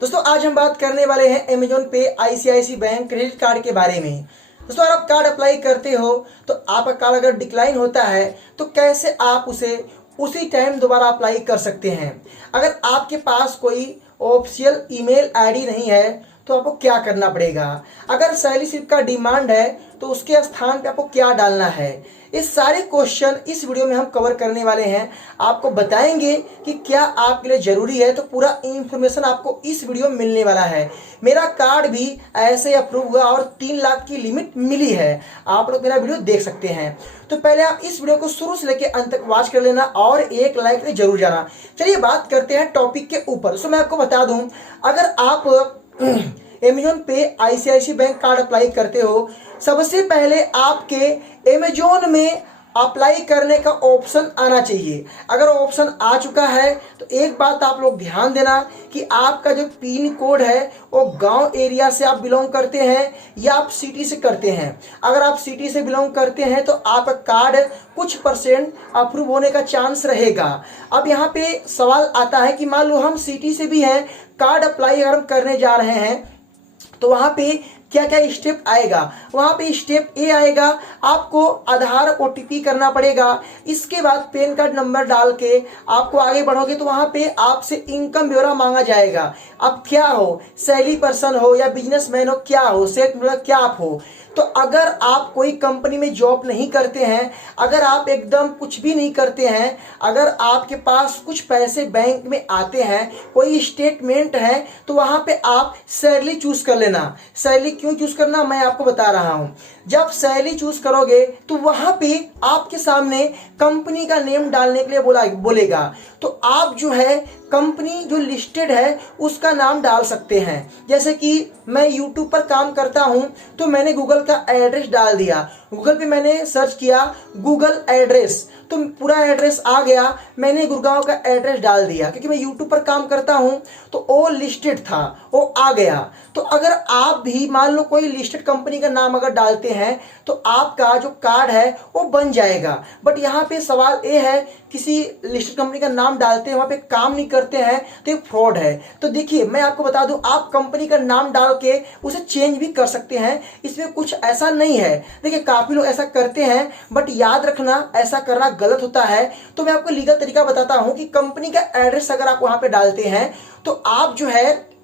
दोस्तों आज हम बात करने वाले हैं अमेजोन पे आईसीआईसी बैंक क्रेडिट कार्ड के बारे में। दोस्तों अगर आप कार्ड अप्लाई करते हो तो आपका कार्ड अगर डिक्लाइन होता है तो कैसे आप उसे उसी टाइम दोबारा अप्लाई कर सकते हैं। अगर आपके पास कोई ऑफिशियल ईमेल आईडी नहीं है तो आपको क्या करना पड़ेगा। अगर सैलरी स्लिप का डिमांड है तो उसके स्थान पे आपको क्या डालना है। इस सारे क्वेश्चन इस वीडियो में हम कवर करने वाले हैं। आपको बताएंगे कि क्या आपके लिए जरूरी है, तो पूरा इंफॉर्मेशन आपको इस वीडियो में मिलने वाला है। मेरा कार्ड भी ऐसे अप्रूव हुआ और 3 लाख की लिमिट मिली है। आप लोग मेरा वीडियो देख सकते हैं। तो पहले आप इस वीडियो को शुरू से लेकर अंत तक वॉच कर लेना और एक लाइक से जरूर जाना। चलिए बात करते हैं टॉपिक के ऊपर। सो मैं आपको बता दूं, अगर आप अमेजोन पे आईसीआईसी बैंक कार्ड अप्लाई करते हो, सबसे पहले आपके अमेजोन में अप्लाई करने का ऑप्शन आना चाहिए। अगर ऑप्शन आ चुका है तो एक बात आप लोग ध्यान देना कि आपका जो पिन कोड है वो गांव एरिया से आप बिलोंग करते हैं या आप सिटी से करते हैं। अगर आप सिटी से बिलोंग करते हैं तो आपका कार्ड कुछ परसेंट अप्रूव होने का चांस रहेगा। अब यहाँ पे सवाल आता है कि मान लो हम सिटी से भी हैं, कार्ड अप्लाई अगर हम करने जा रहे हैं तो वहां पे क्या क्या स्टेप आएगा। वहां पे स्टेप ए आएगा, आपको आधार ओटीपी करना पड़ेगा। इसके बाद पैन कार्ड नंबर डाल के आपको आगे बढ़ोगे तो वहां पे आपसे इनकम ब्यौरा मांगा जाएगा। अब क्या हो, सैलरी पर्सन हो या बिजनेसमैन हो, क्या हो, सेट मतलब क्या आप हो। तो अगर आप कोई कंपनी में जॉब नहीं करते हैं, अगर आप एकदम कुछ भी नहीं करते हैं, अगर आपके पास कुछ पैसे बैंक में आते हैं, कोई स्टेटमेंट है, तो वहां पे आप सैलरी चूज कर लेना। सैलरी क्यों चूज करना मैं आपको बता रहा हूं। जब सैलरी चूज करोगे तो वहां पे आपके सामने कंपनी का नेम डालने के लिए बोलेगा। तो आप जो है कंपनी जो लिस्टेड है उसका नाम डाल सकते हैं। जैसे कि मैं यूट्यूब पर काम करता हूं तो मैंने गूगल का एड्रेस डाल दिया। गूगल पे मैंने सर्च किया गूगल एड्रेस, तो पूरा एड्रेस आ गया। मैंने गुड़गांव का एड्रेस डाल दिया क्योंकि मैं यूट्यूब पर काम करता हूं तो वो लिस्टेड था, वो आ गया। तो अगर आप भी मान लो कोई लिस्टेड कंपनी का नाम अगर डालते हैं तो आपका जो कार्ड है वो बन जाएगा। बट यहाँ पे सवाल ये है, किसी लिस्टेड कंपनी का नाम डालते हैं वहां पे काम नहीं करते हैं तो ये फ्रॉड है। तो देखिए मैं आपको बता दूं, आप कंपनी का नाम डाल के उसे चेंज भी कर सकते हैं, इसमें कुछ ऐसा नहीं है। देखिए काफी लोग ऐसा करते हैं बट याद रखना ऐसा करना गलत होता है। तो मैं आपको लीगल तरीका बताता हूं कि कंपनी का एड्रेस अगर आप वहां पे डालते हैं तो आप जो है,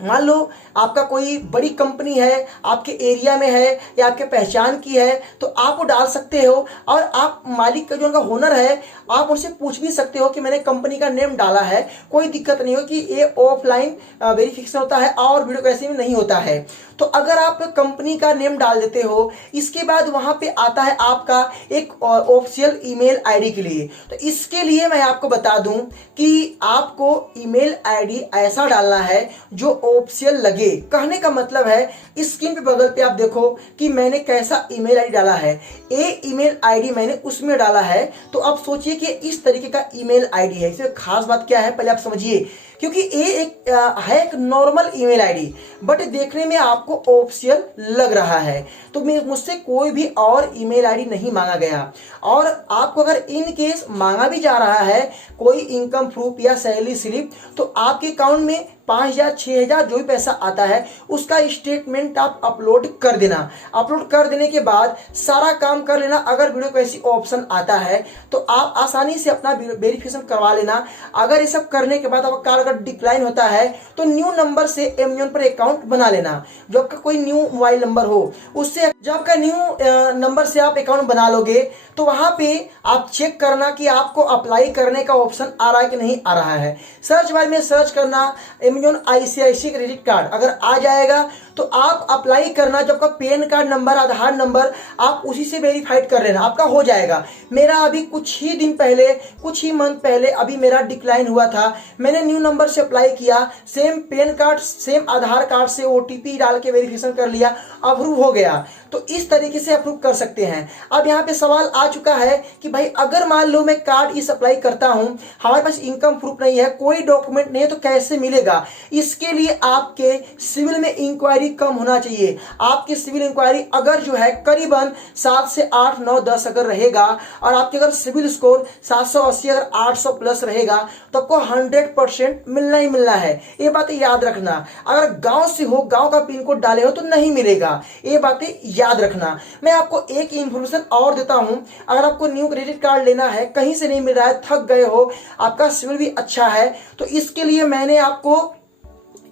मान लो आपका कोई बड़ी कंपनी है, आपके एरिया में है या आपके पहचान की है, तो आप वो डाल सकते हो। और आप मालिक का जो उनका ओनर है आप उनसे पूछ भी सकते हो कि मैंने कंपनी का नेम डाला है, कोई दिक्कत नहीं हो कि ये ऑफलाइन वेरिफिकेशन होता है और वीडियो कैसे में नहीं होता है। तो अगर आप कंपनी का नेम डाल देते हो, इसके बाद वहां पे आता है आपका एक ऑफिशियल ईमेल आईडी के लिए। तो इसके लिए मैं आपको बता दूं कि आपको ईमेल आईडी ऐसा डालना है जो ऑफिशियल लगे। कहने का मतलब है, स्क्रीन पे बगल पे आप देखो कि मैंने कैसा ईमेल आईडी डाला है। ए ईमेल आईडी मैंने उसमें डाला है। तो आप सोचिए कि इस तरीके का ईमेल आईडी है। इसमें खास बात क्या है पहले आप समझिए, क्योंकि ये एक नॉर्मल ईमेल आईडी बट देखने में आपको ऑफिशियल लग रहा है। तो मुझसे कोई भी और ईमेल आईडी नहीं मांगा गया। और आपको अगर इन केस मांगा भी जा रहा है कोई इनकम प्रूफ या सैलरी स्लिप, तो आपके अकाउंट में 5,000 6,000 जो भी पैसा आता है उसका स्टेटमेंट आप अपलोड कर देना। अपलोड कर देने के बाद सारा काम कर लेना। अगर वीडियो को ऐसी ऑप्शन आता है तो आप आसानी से अपना वेरिफिकेशन करवा लेना। अगर ये सब करने के बाद आपका कार्ड अगर डिक्लाइन होता है तो न्यू नंबर से अमेजोन पर अकाउंट बना लेना। जो आपका कोई न्यू मोबाइल नंबर हो उससे, जब आपका न्यू नंबर से आप अकाउंट बना लोगे तो वहां पे आप चेक करना कि आपको अप्लाई करने का ऑप्शन आ रहा है कि नहीं आ रहा है। सर्च बार में सर्च करना अमेजोन आईसीआईसी क्रेडिट कार्ड, अगर आ जाएगा तो आप अप्लाई करना। जब आपका पैन कार्ड नंबर, आधार नंबर आप उसी से वेरीफाइड कर लेना, आपका हो जाएगा। मेरा अभी कुछ ही दिन पहले, कुछ ही मंथ पहले अभी मेरा डिक्लाइन हुआ था। मैंने न्यू नंबर से अप्लाई किया, सेम पैन कार्ड सेम आधार कार्ड से ओटीपी डाल के वेरिफिकेशन कर लिया, अप्रूव हो गया। तो इस तरीके से अप्रूव कर सकते हैं। अब यहाँ पे सवाल आ चुका है कि भाई अगर मान लो मैं कार्ड इस अप्लाई करता हूं, हमारे पास इनकम प्रूफ नहीं है, कोई डॉक्यूमेंट नहीं है, तो कैसे मिलेगा। इसके लिए आपके सिविल में इंक्वायरी कम होना चाहिए। आपकी सिविल इंक्वायरी अगर जो है करीबन 7 से 8, 9, 10 अगर रहेगा और आपके अगर सिविल स्कोर 780 अगर 800 प्लस रहेगा तो आपको 100% मिलना ही मिलना है। ये बातें याद रखना। अगर गांव से हो, गांव का पिन कोड डाले हो तो नहीं मिलेगा, ये बातें याद रखना। मैं आपको एक इंफॉर्मेशन और देता हूं, अगर आपको न्यू क्रेडिट कार्ड लेना है, कहीं से नहीं मिल रहा है, थक गए हो, आपका सिविल भी अच्छा है, तो इसके लिए मैंने आपको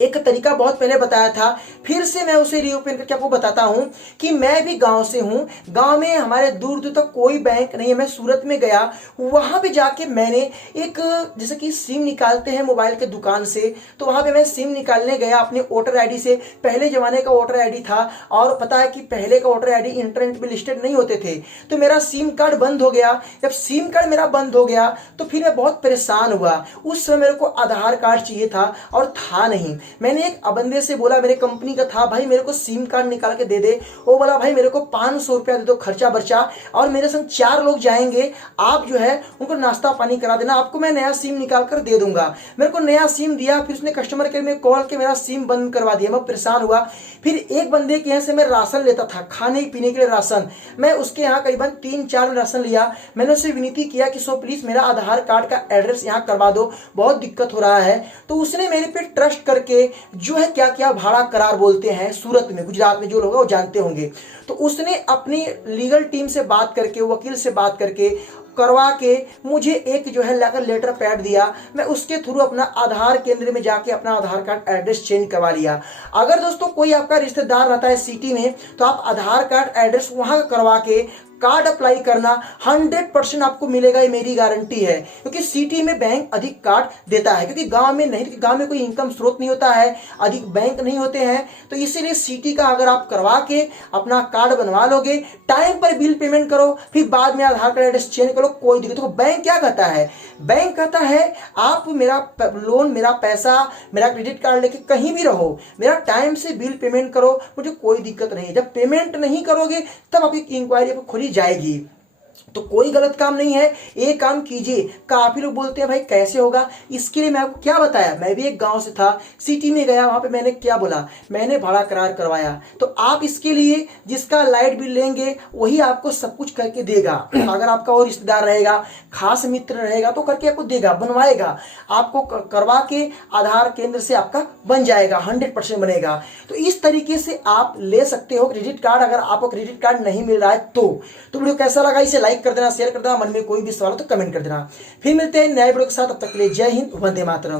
एक तरीका बहुत पहले बताया था, फिर से मैं उसे रीओपन करके आपको बताता हूं कि मैं भी गांव से हूं। गांव में हमारे दूर दूर तक कोई बैंक नहीं है। मैं सूरत में गया, वहां पे जाके मैंने एक, जैसे कि सिम निकालते हैं मोबाइल के दुकान से, तो वहां पे मैं सिम निकालने गया अपने वोटर आईडी से। पहले जमाने का वोटर आईडी था और पता है कि पहले का वोटर आईडी इंटरनेट पे लिस्टेड नहीं होते थे, तो मेरा सिम कार्ड बंद हो गया। जब सिम कार्ड मेरा बंद हो गया तो फिर मैं बहुत परेशान हुआ। उस समय मेरे को आधार कार्ड चाहिए था और था नहीं। मैंने एक बंदे से बोला, मेरे कंपनी का था, भाई मेरे को सिम कार्ड निकाल के दे दे। वो बोला भाई मेरे को 500 रुपया दे दो खर्चा बर्चा, और मेरे संग 4 लोग जाएंगे, आप जो है उनको नाश्ता पानी करा देना, आपको मैं नया सिम निकाल कर दे दूंगा। मेरे को नया सिम दिया, फिर उसने कस्टमर केयर में कॉल के मेरा सिम बंद करवा दिया। मैं परेशान हुआ। फिर एक बंदे के यहाँ से मैं राशन लेता था, खाने पीने के लिए राशन, मैं उसके यहाँ करीबन 3-4 राशन लिया। मैंने उससे विनती किया कि सो प्लीज मेरा आधार कार्ड का एड्रेस यहाँ करवा दो, बहुत दिक्कत हो रहा है। तो उसने मेरे पे ट्रस्ट करके जो है क्या क्या भाड़ा करार बोलते हैं सूरत में, गुजरात में जो लोग वो जानते होंगे, तो उसने अपनी लीगल टीम से बात करके, वकील से बात करके करवा के मुझे एक जो है लेटर पैड दिया। मैं उसके थ्रू अपना आधार केंद्र में जाके अपना आधार कार्ड एड्रेस चेंज करवा लिया। अगर दोस्तों कोई आपका रिश्तेदार रहता है सिटी में, तो आप आधार कार्ड एड्रेस वहां करवा के कार्ड अप्लाई करना, 100% आपको मिलेगा, ये मेरी गारंटी है। क्योंकि सिटी में बैंक अधिक कार्ड देता है, क्योंकि गांव में नहीं, क्योंकि गांव में कोई इनकम स्रोत नहीं होता है, अधिक बैंक नहीं होते हैं, तो इसीलिए सिटी का अगर आप करवा के अपना कार्ड बनवा लोगे, टाइम पर बिल पेमेंट करो, फिर बाद में आधार कार्ड एड्रेस चेंज करो, कोई दिक्कत। तो बैंक क्या कहता है? बैंक कहता है आप मेरा लोन, मेरा पैसा, मेरा क्रेडिट कार्ड लेके कहीं भी रहो, मेरा टाइम से बिल पेमेंट करो, मुझे कोई दिक्कत नहीं है। जब पेमेंट नहीं करोगे तब आपकी इंक्वायरी आपको खुली जाएगी। तो कोई गलत काम नहीं है, एक काम कीजिए। काफी लोग बोलते हैं भाई कैसे होगा, इसके लिए मैं आपको क्या बताया, मैं भी एक गांव से था, सिटी में गया, वहां पे मैंने क्या बोला, मैंने भाड़ा करार करवाया। तो आप इसके लिए जिसका लाइट बिल लेंगे वही आपको सब कुछ करके देगा। अगर आपका और रिश्तेदार रहेगा, खास मित्र रहेगा, तो करके आपको देगा, बनवाएगा, आपको करवा के आधार केंद्र से आपका बन जाएगा, 100% बनेगा। तो इस तरीके से आप ले सकते हो क्रेडिट कार्ड। अगर आपको क्रेडिट कार्ड नहीं मिल रहा है तो वीडियो कैसा लगा इसे लाइक कर देना, शेयर कर देना, मन में कोई भी सवाल हो तो कमेंट कर देना। फिर मिलते हैं नए वीडियो के साथ, तब तक के लिए जय हिंद, वंदे मातरम।